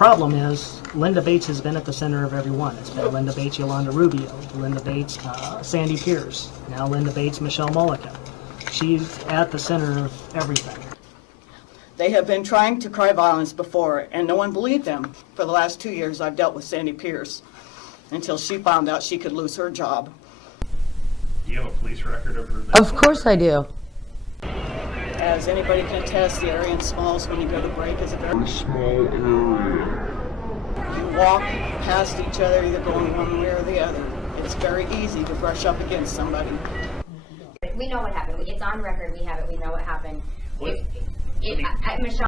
Problem is, Linda Bates has been at the center of every one. It's been Linda Bates, Yolanda Rubio, Linda Bates, Sandy Pierce, now Linda Bates, Michelle Mulliken. She's at the center of everything. They have been trying to cry violence before, and no one believed them. For the last 2 years, I've dealt with Sandy Pierce until she found out she could lose her job. Do you have a police record of her? Of course I do. As anybody can attest, the area in Smalls, when you go to break, is a very small area. You walk past each other, either going one way or the other. It's very easy to brush up against somebody. We know what happened. It's on record. We have it. We know what happened. Michelle,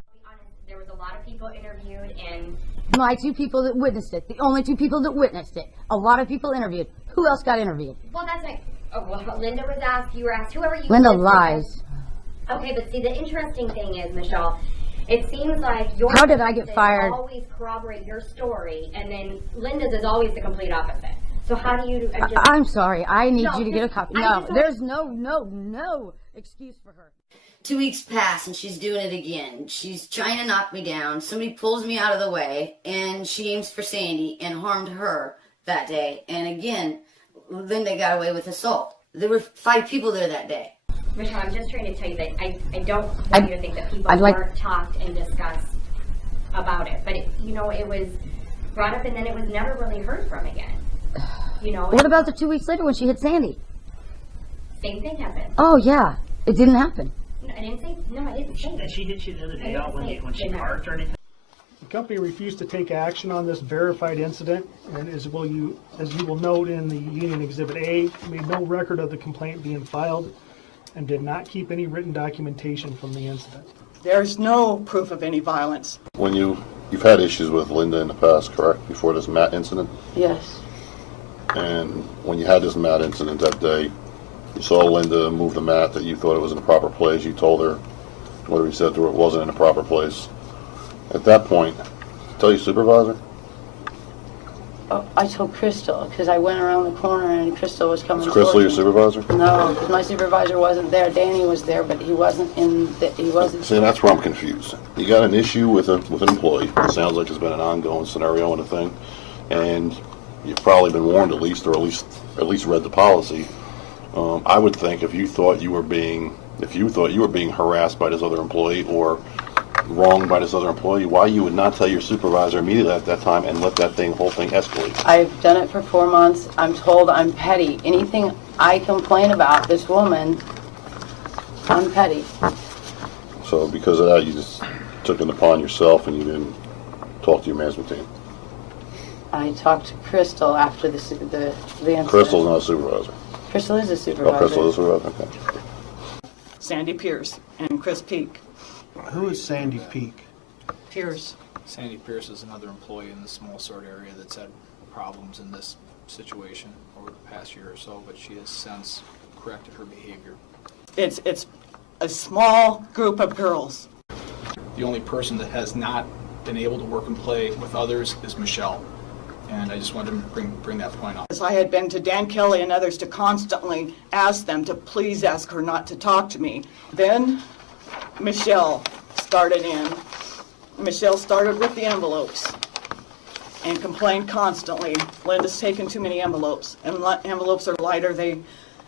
there was a lot of people interviewed, and My two people that witnessed it. The only two people that witnessed it. A lot of people interviewed. Who else got interviewed? well, that's like, oh, well, Linda was asked. You were asked. Whoever you. Linda listed. lies. Okay, but see, the interesting thing is, Michelle, it seems like your How did I get witnesses fired? always corroborate your story, and then Linda's is always the complete opposite. So how do you? I'm sorry. I need No, you to get a just- copy. I No, just- there's no excuse for her. 2 weeks pass and she's doing it again. She's trying to knock me down. Somebody pulls me out of the way and she aims for Sandy and harmed her that day. And again, Linda got away with assault. There were 5 people there that day. Michelle, I'm just trying to tell you that I don't want you to think that people weren't talked and discussed about it. But, it was brought up and then it was never really heard from again. What about the 2 weeks later when she hit Sandy? Same thing happened. Oh yeah, it didn't happen. I didn't say, no, I didn't say Did that. she hit you the other day I out when didn't say she it. parked or anything? The company refused to take action on this verified incident, and as you will note in the Union Exhibit A, made no record of the complaint being filed and did not keep any written documentation from the incident. There's no proof of any violence. When you've had issues with Linda in the past, correct? Before this mat incident? Yes. And when you had this mat incident that day, you saw Linda move the mat that you thought it was in the proper place. You told her, whatever you said to her, it wasn't in the proper place. At that point, tell your supervisor? I told Crystal, because I went around the corner and Crystal was coming Is Crystal your towards me. supervisor? No, because my supervisor wasn't there. Danny was there, but he wasn't he wasn't. See, that's where I'm confused. You got an issue with an employee. It sounds like it's been an ongoing scenario and a thing. And you've probably been warned at least read the policy. I would think if you thought you were being harassed by this other employee or wronged by this other employee, why you would not tell your supervisor immediately at that time and let that whole thing escalate? I've done it for 4 months. I'm told I'm petty. Anything I complain about this woman, I'm petty. So because of that, you just took it upon yourself and you didn't talk to your management team. I talked to Crystal after the incident. Crystal's not a supervisor. Crystal is a supervisor. Oh, Crystal is a supervisor. Okay. Sandy Pierce and Chris Peak. Who is Sandy Peak? Pierce. Sandy Pierce is another employee in the small sort area that's had problems in this situation over the past year or so, but she has since corrected her behavior. It's a small group of girls. The only person that has not been able to work and play with others is Michelle. And I just wanted to bring that point up. I had been to Dan Kelly and others to constantly ask them to please ask her not to talk to me. Then Michelle started in. Michelle started with the envelopes and complained constantly. Linda's taken too many envelopes, and envelopes are lighter. They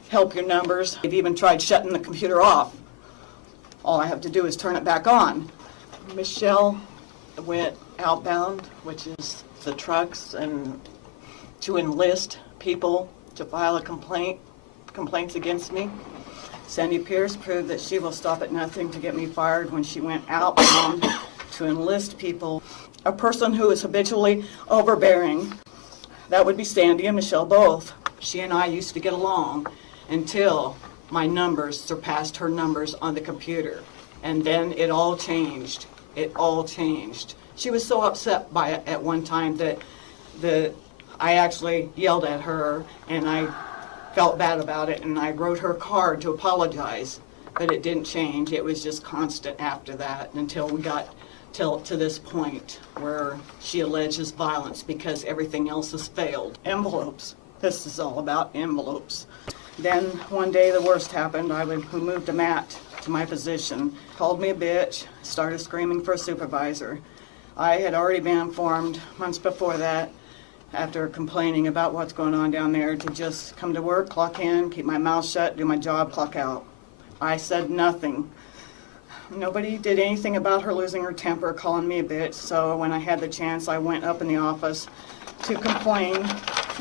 help your numbers. They've even tried shutting the computer off. All I have to do is turn it back on. Michelle went outbound, which is the trucks, and to enlist people to file complaints against me. Sandy Pierce proved that she will stop at nothing to get me fired when she went outbound to enlist people. A person who is habitually overbearing, that would be Sandy and Michelle both. She and I used to get along until my numbers surpassed her numbers on the computer. And then it all changed. It all changed. She was so upset by it at one time that I actually yelled at her, and I felt bad about it, and I wrote her a card to apologize, but it didn't change. It was just constant after that until we got to this point where she alleges violence because everything else has failed. Envelopes. This is all about envelopes. Then one day the worst happened. Who moved a mat to my position, called me a bitch, started screaming for a supervisor. I had already been informed months before that, after complaining about what's going on down there, to just come to work, clock in, keep my mouth shut, do my job, clock out. I said nothing. Nobody did anything about her losing her temper, calling me a bitch, so when I had the chance, I went up in the office to complain.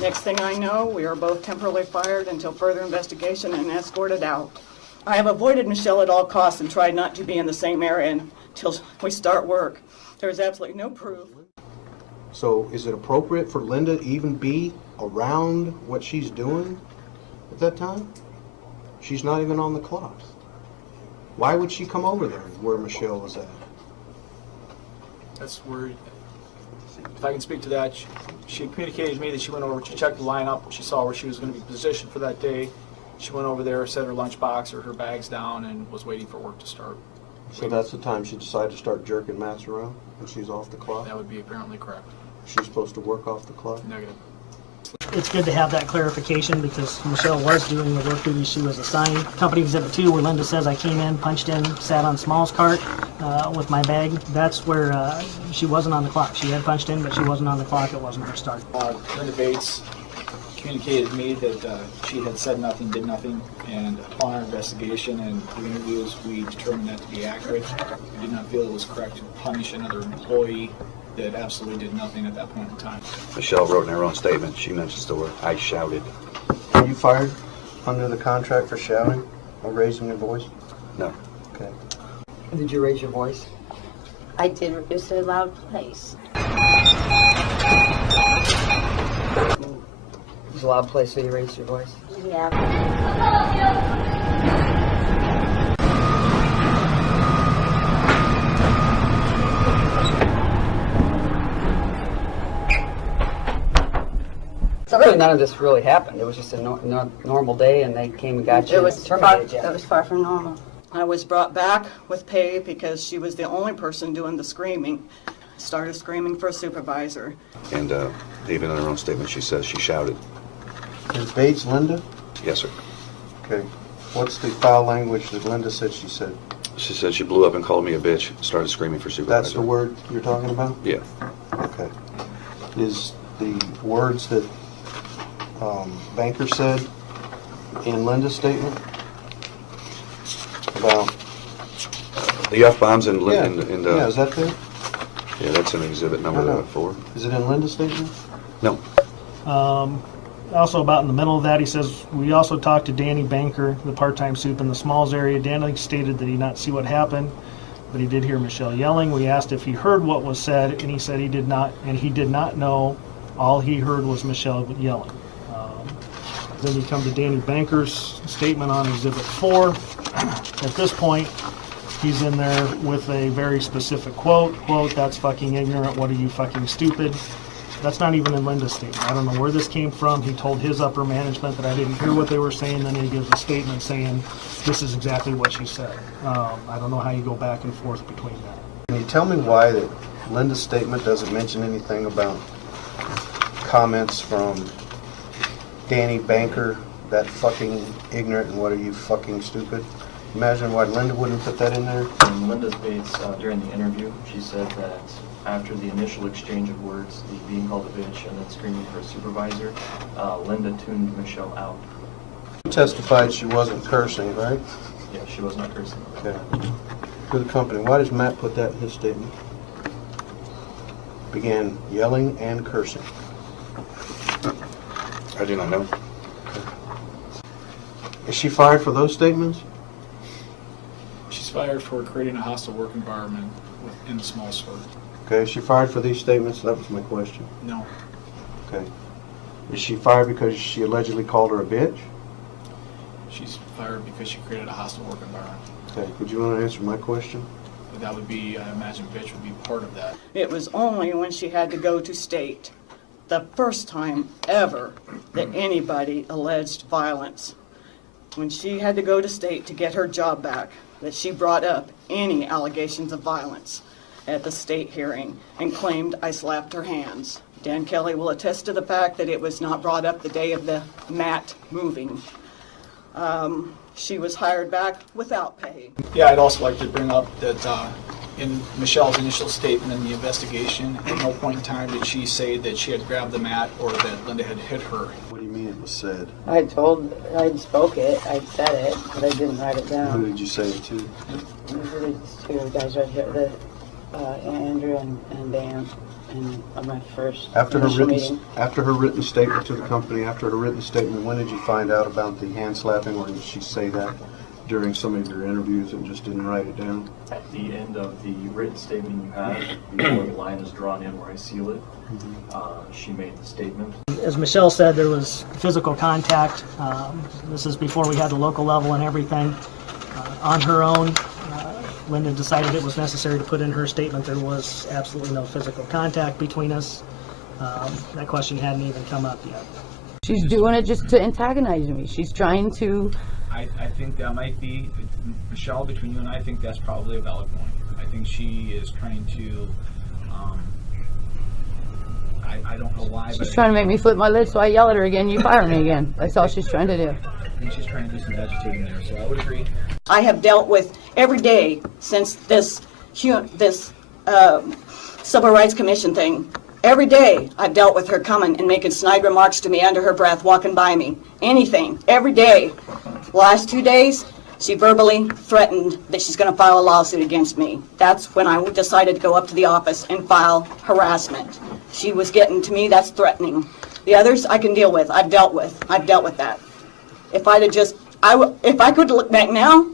Next thing I know, we are both temporarily fired until further investigation and escorted out. I have avoided Michelle at all costs and tried not to be in the same area until we start work. There is absolutely no proof. So is it appropriate for Linda to even be around what she's doing at that time? She's not even on the clock. Why would she come over there where Michelle was at? That's where, if I can speak to that, she communicated to me that she went over, she checked the lineup, she saw where she was going to be positioned for that day. She went over there, set her lunchbox or her bags down, and was waiting for work to start. So that's the time she decided to start jerking Matt's around when she's off the clock? That would be apparently correct. She's supposed to work off the clock? Negative. It's good to have that clarification because Michelle was doing the work duties she was assigned. Company Exhibit 2, where Linda says I came in, punched in, sat on Small's cart with my bag. That's where she wasn't on the clock. She had punched in, but she wasn't on the clock. It wasn't her start. Linda Bates communicated to me that she had said nothing, did nothing, and upon our investigation and the interviews, we determined that to be accurate. We did not feel it was correct to punish another employee that absolutely did nothing at that point in time. Michelle wrote in her own statement, she mentions the word, I shouted. Were you fired under the contract for shouting or raising your voice? No. Okay. Did you raise your voice? I did. It was a loud place. It was a loud place, so you raised your voice? Yeah. So really none of this really happened. It was just a normal day, and they came and got you and terminated you. It was far from normal. I was brought back with pay because she was the only person doing the screaming. Started screaming for a supervisor. And even in her own statement, she says she shouted. Is Bates Linda? Yes, sir. Okay. What's the foul language that Linda said she said? She said she blew up and called me a bitch, started screaming for supervisor. That's the word you're talking about? Yeah. Okay. Is the words that Banker said in Linda's statement about The F-bombs in yeah, is that there? Yeah, that's in exhibit number 4. Is it in Linda's statement? No. Also about in the middle of that, he says, we also talked to Danny Banker, the part-time soup in the Smalls area. Danny stated that he did not see what happened, but he did hear Michelle yelling. We asked if he heard what was said, and he said he did not, and he did not know. All he heard was Michelle yelling. Then you come to Danny Banker's statement on Exhibit 4. At this point, he's in there with a very specific quote, that's fucking ignorant, what are you fucking stupid? That's not even in Linda's statement. I don't know where this came from. He told his upper management that I didn't hear what they were saying, then he gives a statement saying this is exactly what she said. I don't know how you go back and forth between that. Can you tell me why that Linda's statement doesn't mention anything about comments from Danny Banker, that fucking ignorant and what are you fucking stupid? Imagine why Linda wouldn't put that in there. In Linda's Bates, during the interview, she said that after the initial exchange of words, the being called a bitch and then screaming for a supervisor, Linda tuned Michelle out. You testified she wasn't cursing, right? Yeah, she was not cursing. Okay. To the company, why does Matt put that in his statement? Began yelling and cursing. I do not know. Is she fired for those statements? She's fired for creating a hostile work environment in the small store. Okay, is she fired for these statements? That was my question. No. Okay. Is she fired because she allegedly called her a bitch? She's fired because she created a hostile work environment. Okay, would you want to answer my question? That would be, I imagine bitch would be part of that. It was only when she had to go to state, the first time ever that anybody alleged violence. When she had to go to state to get her job back, that she brought up any allegations of violence at the state hearing and claimed I slapped her hands. Dan Kelly will attest to the fact that it was not brought up the day of the mat moving. She was hired back without pay. Yeah, I'd also like to bring up that in Michelle's initial statement in the investigation, at no point in time did she say that she had grabbed the mat or that Linda had hit her. What do you mean it was said? I spoke it, I said it, but I didn't write it down. Who did you say it to? These two guys right here, Andrew and Dan, and on my first After her initial written meeting. after her written statement to the company, after her written statement, when did you find out about the hand slapping, or did she say that during some of your interviews and just didn't write it down? At the end of the written statement you have, before the line is drawn in where I seal it, she made the statement. As Michelle said, there was physical contact. This is before we had the local level and everything. On her own, Linda decided it was necessary to put in her statement there was absolutely no physical contact between us. That question hadn't even come up yet. She's doing it just to antagonize me. She's trying to. I think that might be, Michelle, between you and I think that's probably a valid point. I think she is trying to, I don't know why, but She's trying to make me flip my lid, so I yell at her again. You fire me again. That's all she's trying to do. I think she's trying to do some agitating there, so I would agree. I have dealt with every day since this Civil Rights Commission thing. Every day I've dealt with her coming and making snide remarks to me under her breath, walking by me. Anything. Every day. Last 2 days, she verbally threatened that she's going to file a lawsuit against me. That's when I decided to go up to the office and file harassment. She was getting to me, that's threatening. The others I can deal with. I've dealt with that. If I'd have just, if I could look back now,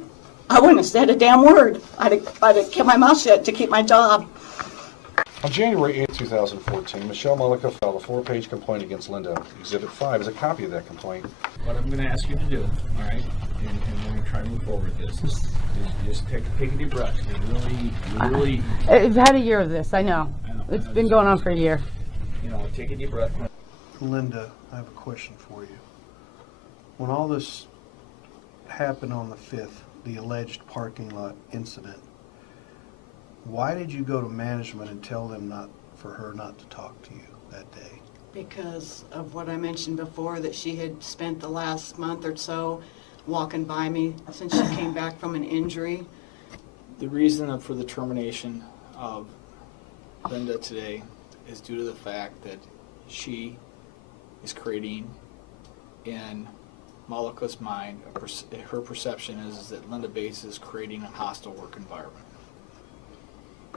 I wouldn't have said a damn word. I'd have kept my mouth shut to keep my job. On January 8, 2014, Michelle Mullica filed a 4-page complaint against Linda. Exhibit 5 is a copy of that complaint. What I'm going to ask you to do, all right, and we're going to try to move forward with this, is just take a deep breath. You really... I've had a year of this, I know. It's been going on for a year. You know, take a deep breath. Linda, I have a question for you. When all this happened on the 5th, the alleged parking lot incident, why did you go to management and tell them for her not to talk to you that day? Because of what I mentioned before, that she had spent the last month or so walking by me since she came back from an injury. The reason for the termination of Linda today is due to the fact that she is creating in Mullica's mind, her perception is that Linda Bates is creating a hostile work environment.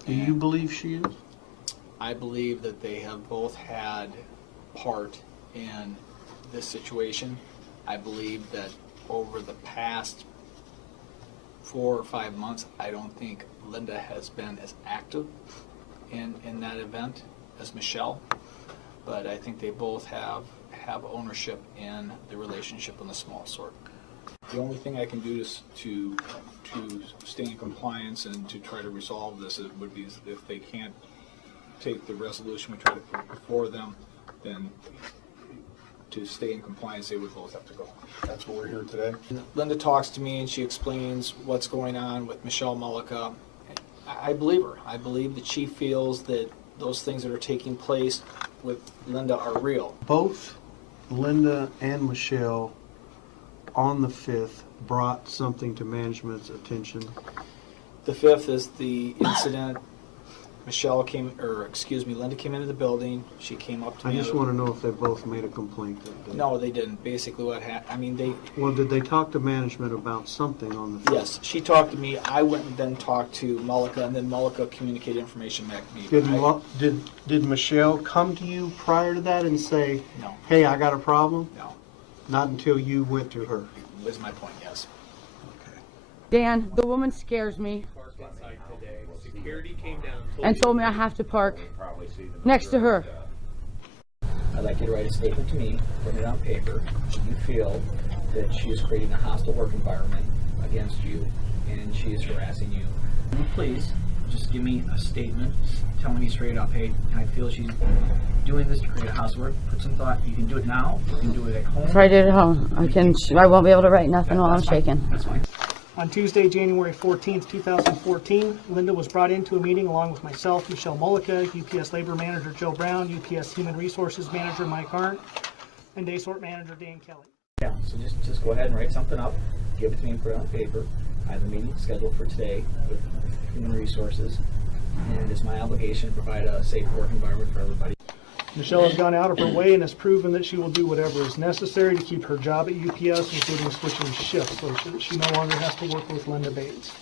Do you believe she is? I believe that they have both had part in this situation. I believe that over the past 4 or 5 months, I don't think Linda has been as active in that event as Michelle, but I think they both have ownership in the relationship in the small sort. The only thing I can do to stay in compliance and to try to resolve this would be if they can't take the resolution we try to put before them, then to stay in compliance, they would both have to go. That's what we're here today. Linda talks to me and she explains what's going on with Michelle Mullica. I believe her. I believe that she feels that those things that are taking place with Linda are real. Both Linda and Michelle on the 5th brought something to management's attention. The 5th is the incident. Linda came into the building. She came up to me. I just want to know if they both made a complaint that day. No, they didn't. Basically what happened, Well, did they talk to management about something on the 5th? Yes, she talked to me. I went and then talked to Mullica, and then Mullica communicated information back to me. Did Michelle come to you prior to that and say, No. hey, I got a problem? No. Not until you went to her? Was my point, yes. Dan, the woman scares me and told me I have to park next to her. I'd like you to write a statement to me, put it on paper. You feel that she is creating a hostile work environment against you and she is harassing you. Please, just give me a statement telling me straight up, hey, I feel she's doing this to create a hostile work. Put some thought. You can do it now. You can do it at home. If I did it at home, I won't be able to write nothing while I'm shaking. That's fine. On Tuesday, January 14th, 2014, Linda was brought into a meeting along with myself, Michelle Mullica, UPS Labor Manager Joe Brown, UPS Human Resources Manager Mike Arndt, and Day Sort Manager Dan Kelly. Yeah, so just go ahead and write something up, give it to me and put it on paper. I have a meeting scheduled for today with Human Resources. and it is my obligation to provide a safe work environment for everybody. Michelle has gone out of her way and has proven that she will do whatever is necessary to keep her job at UPS, including switching shifts, so that she no longer has to work with Linda Bates.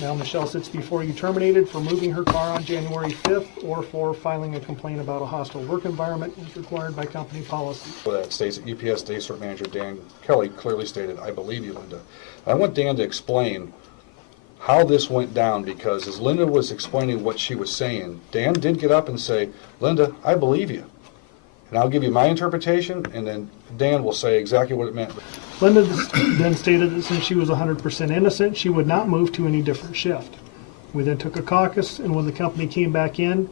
Now Michelle sits before you terminated for moving her car on January 5th or for filing a complaint about a hostile work environment as required by company policy. That states that UPS Day Sort Manager Dan Kelly clearly stated, "I believe you, Linda." I want Dan to explain how this went down, because as Linda was explaining what she was saying, Dan did get up and say, "Linda, I believe you." And I'll give you my interpretation, and then Dan will say exactly what it meant. Linda then stated that since she was 100% innocent, she would not move to any different shift. We then took a caucus, and when the company came back in,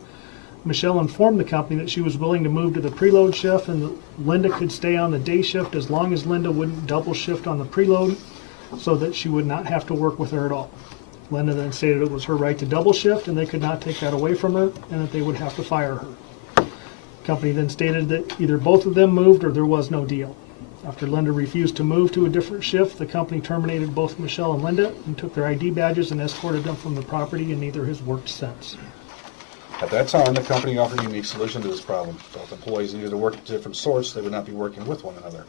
Michelle informed the company that she was willing to move to the preload shift and that Linda could stay on the day shift as long as Linda wouldn't double shift on the preload, so that she would not have to work with her at all. Linda then stated it was her right to double shift and they could not take that away from her and that they would have to fire her. The company then stated that either both of them moved or there was no deal. After Linda refused to move to a different shift, the company terminated both Michelle and Linda and took their ID badges and escorted them from the property, and neither has worked since. At that time, the company offered a unique solution to this problem. Both employees needed to work at different sorts, they would not be working with one another.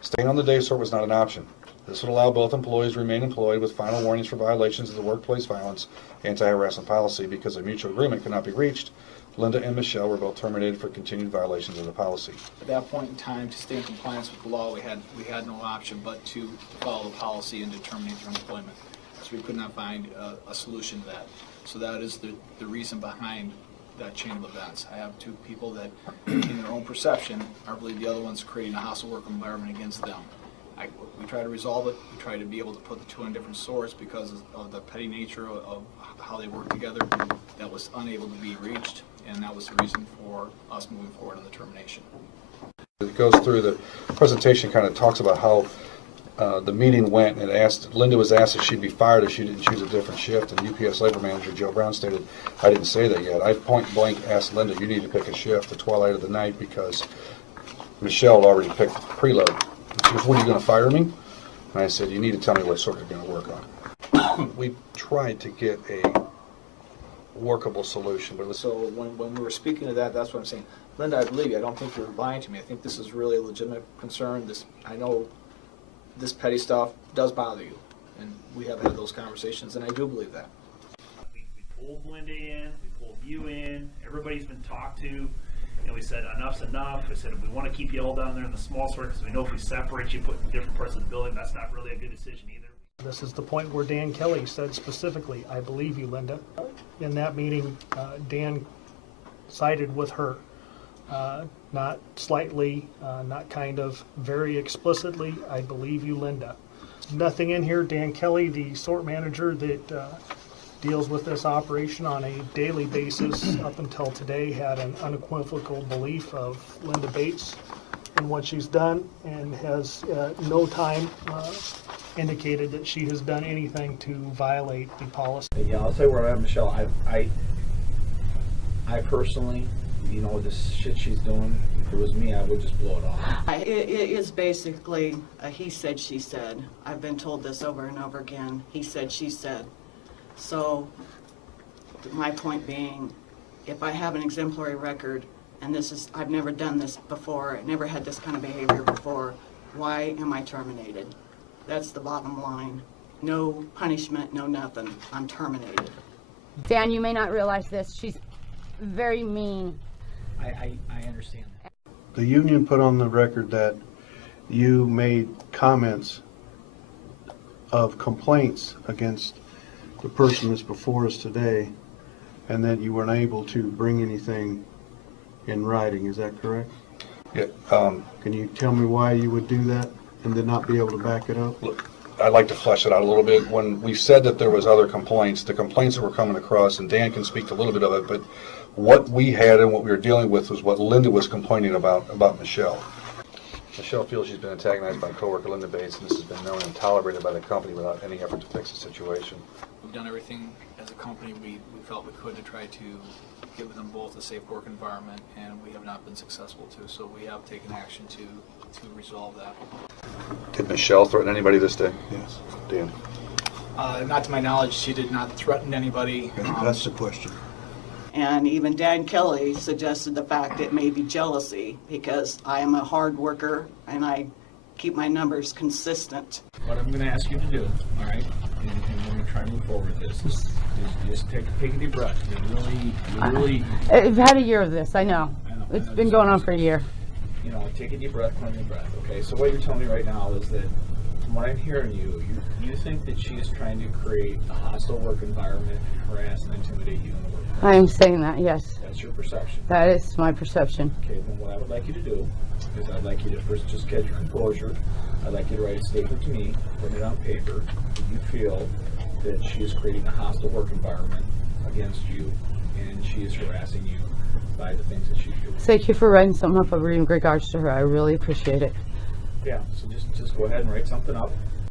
Staying on the day sort was not an option. This would allow both employees to remain employed with final warnings for violations of the workplace violence anti-harassment policy. Because a mutual agreement could not be reached, Linda and Michelle were both terminated for continued violations of the policy. At that point in time, to stay in compliance with the law, we had no option but to follow the policy and to terminate their employment. So we could not find a solution to that. So that is the reason behind that chain of events. I have two people that, in their own perception, I believe the other one's creating a hostile work environment against them. We try to resolve it. We try to be able to put the two on different swords because of the petty nature of how they work together. That was unable to be reached, and that was the reason for us moving forward on the termination. It goes through the presentation, kind of talks about how the meeting went, and Linda was asked if she'd be fired if she didn't choose a different shift, and UPS labor manager Joe Brown stated, "I didn't say that yet. I point blank asked Linda, you need to pick a shift, the twilight of the night, because Michelle had already picked preload." She goes, "What, are you going to fire me?" And I said, "You need to tell me what sort you're going to work on." We tried to get a workable solution, but it was... So when we were speaking to that, that's what I'm saying. Linda, I believe you. I don't think you're lying to me. I think this is really a legitimate concern. I know this petty stuff does bother you, and we have had those conversations, and I do believe that. We pulled Linda in, we pulled you in, everybody's been talked to, and we said enough's enough. We said we want to keep you all down there in the small sort because we know if we separate you, put in different parts of the building, that's not really a good decision either. This is the point where Dan Kelly said specifically, "I believe you, Linda." In that meeting, Dan sided with her, not slightly, not kind of, very explicitly, "I believe you, Linda." Nothing in here. Dan Kelly, the sort manager that deals with this operation on a daily basis up until today, had an unequivocal belief of Linda Bates and what she's done, and has no time indicated that she has done anything to violate the policy. Yeah, I'll say where I am, Michelle. I personally, this shit she's doing, if it was me, I would just blow it off. It is basically a he said, she said. I've been told this over and over again. He said, she said. So my point being, if I have an exemplary record, and I've never done this before, I never had this kind of behavior before, why am I terminated? That's the bottom line. No punishment, no nothing. I'm terminated. Dan, you may not realize this. She's very mean. I understand that. The union put on the record that you made comments of complaints against the person that's before us today, and that you weren't able to bring anything in writing. Is that correct? Yeah. Can you tell me why you would do that and then not be able to back it up? Look, I'd like to flesh it out a little bit. When we said that there was other complaints, the complaints that were coming across, and Dan can speak to a little bit of it, but what we had and what we were dealing with was what Linda was complaining about Michelle. Michelle feels she's been antagonized by coworker Linda Bates, and this has been known and tolerated by the company without any effort to fix the situation. We've done everything as a company we felt we could to try to give them both a safe work environment, and we have not been successful to, so we have taken action to resolve that. Did Michelle threaten anybody this day? Yes. Dan? Not to my knowledge, she did not threaten anybody. That's the question. And even Dan Kelly suggested the fact it may be jealousy because I am a hard worker and I keep my numbers consistent. What I'm going to ask you to do, all right, and we're going to try and move forward with this, is just take a deep breath. You really, I've had a year of this, I know. It's been going on for a year. you know, take a deep breath, cleanse your breath, okay? So what you're telling me right now is that, from what I'm hearing you think that she is trying to create a hostile work environment, harass and intimidate you in the workplace. I am saying that, yes. That's your perception. That is my perception. Okay, then what I would like you to do is I'd like you to first just get your composure. I'd like you to write a statement to me, put it on paper, that you feel that she is creating a hostile work environment against you and she is harassing you by the things that she's doing. Thank you for writing something up in regards to her. I really appreciate it. Yeah, so just go ahead and write something up.